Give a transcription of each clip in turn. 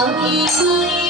一个一个。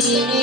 Thank you.